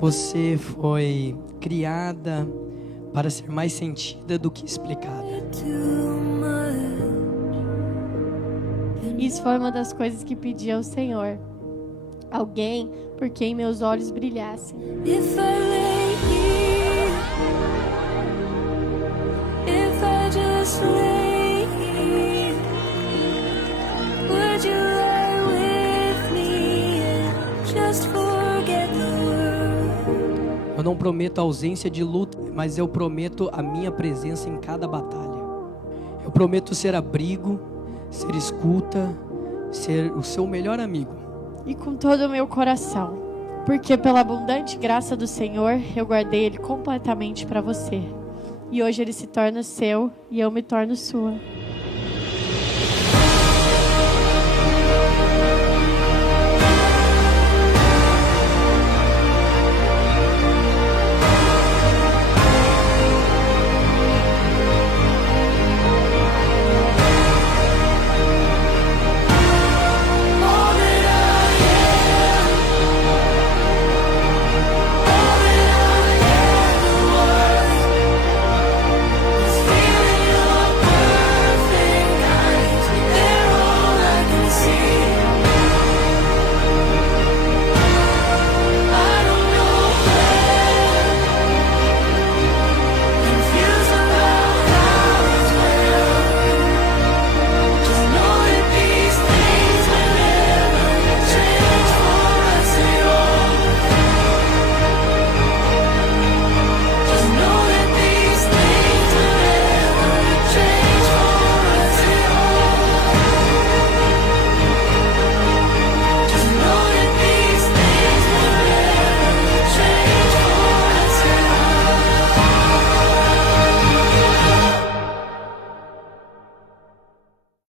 Você foi criada para ser mais sentida do que explicada. Isso foi uma das coisas que pedi ao Senhor. Alguém por quem meus olhos brilhassem. If I lay here, if I just lay here, would you lie with me and just forget the world? Eu não prometo ausência de luta, mas eu prometo a minha presença em cada batalha. Eu prometo ser abrigo, ser escuta, ser o seu melhor amigo. E com todo o meu coração, porque pela abundante graça do Senhor, eu guardei Ele completamente para você. E hoje Ele se torna seu e eu me torno sua.